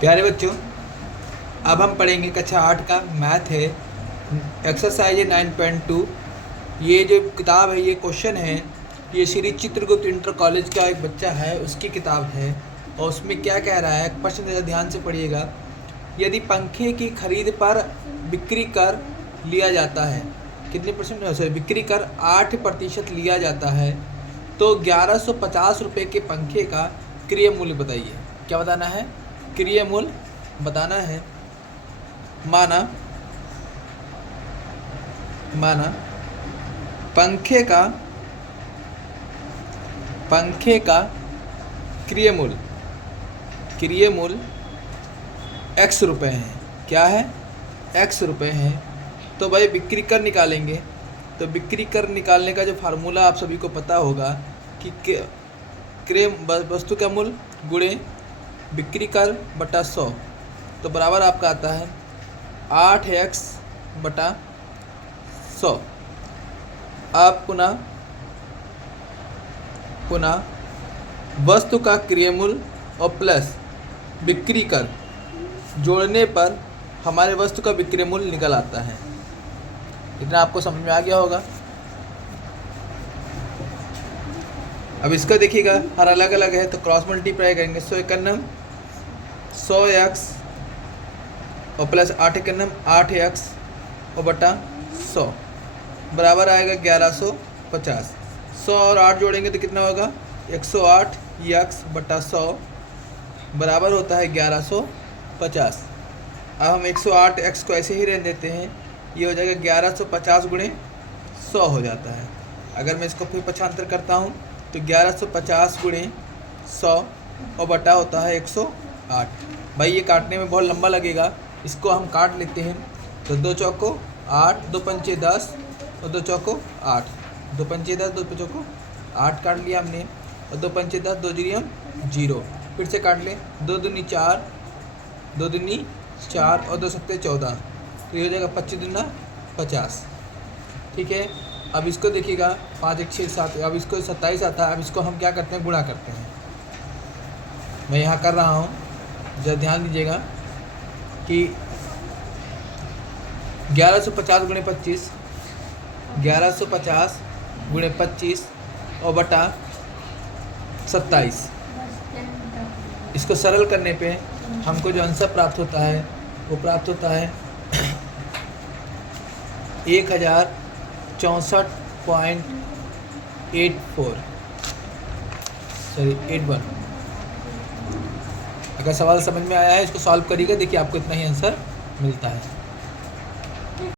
प्यारे बच्चों, अब हम पढ़ेंगे कक्षा 8 का मैथ है, एक्सरसाइज है 9.2। ये जो किताब है, ये क्वेश्चन है, ये श्री चित्रगुप्त इंटर कॉलेज का एक बच्चा है, उसकी किताब है। और उसमें क्या कह रहा है, प्रश्न ज़रा ध्यान से पढ़िएगा। यदि पंखे की खरीद पर बिक्री कर लिया जाता है, कितने परसेंट है, बिक्री कर 8% लिया जाता है, तो 1150 रुपये के पंखे का क्रय मूल्य बताइए। क्या बताना है? क्रय मूल्य बताना है। माना पंखे का क्रय मूल्य x रुपये है। क्या है? x रुपये है। तो भाई बिक्री कर निकालेंगे। तो बिक्री कर निकालने का जो फार्मूला आप सभी को पता होगा कि क्रय वस्तु का मूल्य गुणे बिक्री कर बटा 100, तो बराबर आपका आता है 8x बटा 100। अब पुनः वस्तु का क्रय मूल्य और प्लस बिक्री कर जोड़ने पर हमारे वस्तु का विक्रय मूल्य निकल आता है। इतना आपको समझ में आ गया होगा। अब इसका देखिएगा, हर अलग अलग है तो क्रॉस मल्टीप्लाई करेंगे। 100 100x और प्लस 8 8x और बटा 100 बराबर आएगा 1150। 100 और 8 जोड़ेंगे तो कितना होगा? 108x बटा 100 बराबर होता है 1150। अब हम 108x को ऐसे ही रहने देते हैं, ये हो जाएगा 1150 गुणे 100 हो जाता है। अगर मैं इसको फिर पक्षांतर करता हूँ तो 1150 गुणे 100 और बटा होता है 108। भाई ये काटने में बहुत लंबा लगेगा, इसको हम काट लेते हैं। तो 2 चौको 8, 2 पंचे 10 और 2 चौको 8, 2 पंचे 10, 2 चौको 8 काट लिया हमने। और 2 पंचे 10, 2 जीरो 0, फिर से काट लें। 2 दूनी 4, 2 दूनी 4 और 2 सत्ते 14, तो ये हो जाएगा 25 दूना 50। ठीक है। अब इसको देखिएगा, 5 1 6 7, अब इसको 27 आता है। अब इसको हम क्या करते हैं? गुणा करते हैं। मैं यहाँ कर रहा हूँ, जरा ध्यान दीजिएगा कि 1150 गुणे 25, 1150 गुणे 25 और बटा 27। इसको सरल करने पे हमको जो आंसर प्राप्त होता है वो प्राप्त होता है 1064.81। अगर सवाल समझ में आया है, इसको सॉल्व करिएगा, देखिए आपको इतना ही आंसर मिलता है।